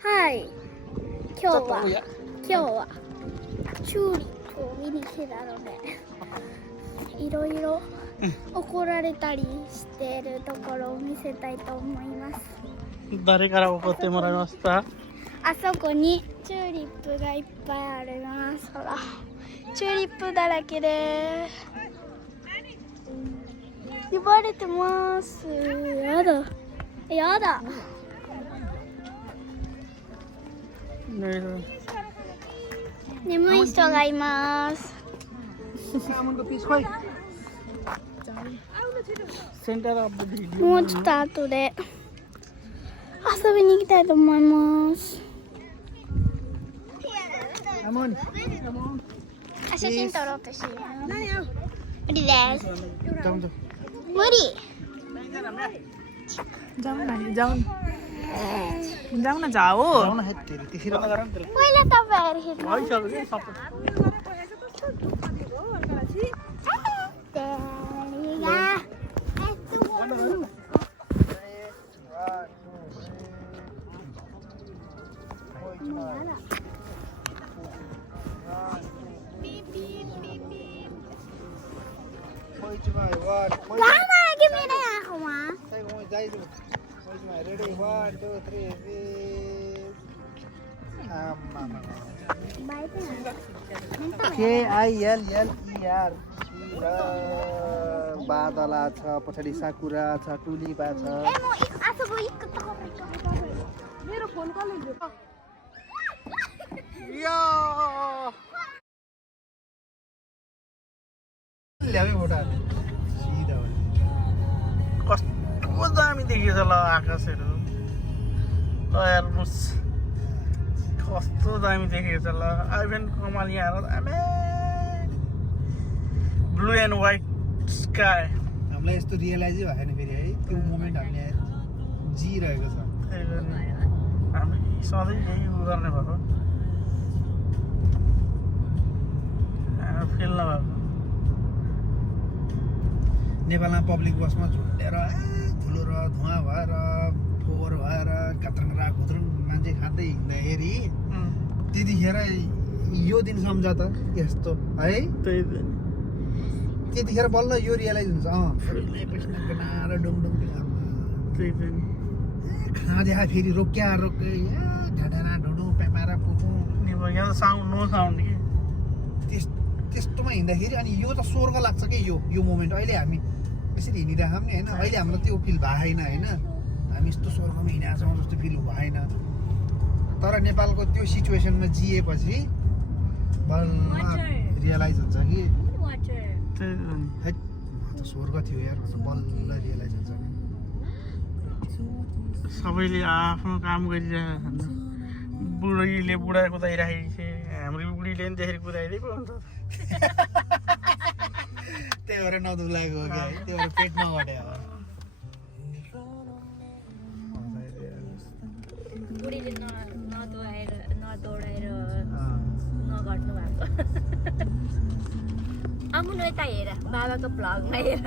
はい。今日はチューリップを見に来てたので、いろいろ怒られたりしているところを見せたいと思います。誰から怒ってもらいました？あそこにチューリップがいっぱいあります。ほら、チューリップだらけで呼ばれてます。やだ。眠い人がいます。もうちょっと後で遊びに行きたいと思います。写真撮ろうとしてる。無理です。無理。जाऊ न जाऊ पहिला तपाईहरु Lama gimana ya kamu? Ready, 1, 2, 3, KILLER बादला छ पछाडि साकुरा छ टुलिपा छ मेरो फोन कसले ल्याउने फोटो सिधा कस्तो दामी देखिएछ ल आकाशहरू ल हेर्नुहोस् कस्तो दामी देखिएछ ल आइभेन कमाल यहाँ दामी ब्लू एन्ड व्हाइट स्काई हामीलाई यस्तो रियलाइजै भएन फेरि है त्यो मोमेन्ट हामीले जिरहेको छ हामी सधैँ यही गर्ने भएको फिल नभएको नेपालमा पब्लिक बसमा झुन्डेर धुलो र धुवा भएर फोहोर भएर कत्रङ्रा खुद्रुङ मान्छे खाँदै हिँड्दाखेरि त्यतिखेर यो दिन सम्झ त यस्तो है त्यतिखेर बल्ल यो रियलाइज हुन्छ र डुङडुङ खाँदा फेरि रोक्या ढाडा ढुडु पेपारा पुपु साउन्ड नो साउन्ड कि त्यस्तोमा हिँड्दाखेरि अनि यो त स्वर्ग लाग्छ कि यो मोमेन्ट अहिले हामी यसरी हिँडिरहेको पनि होइन अहिले हामीलाई त्यो फिल भएन होइन हामी यस्तो स्वर्गमा हिँडेका छौँ जस्तो फिल भएन तर नेपालको त्यो सिचुएसनमा जिएपछि बल्ल रियलाइज हुन्छ कि त स्वर्ग थियो यार बल्ल रियलाइज हुन्छ सबैले आफ्नो काम गरिरहेको छन् बुढीले बुढा कुदाइराखेको छ हाम्रो बुढीले नि त्यसरी कुदाइदिएको हुन्छ त्यही भएर नदुलाएको हो क्या त्यही भएर पेट नघट्यो बुढीले नदौडाएर नघट्नु भएको आउनु यता हेर बाबाको भ्लगमा हेर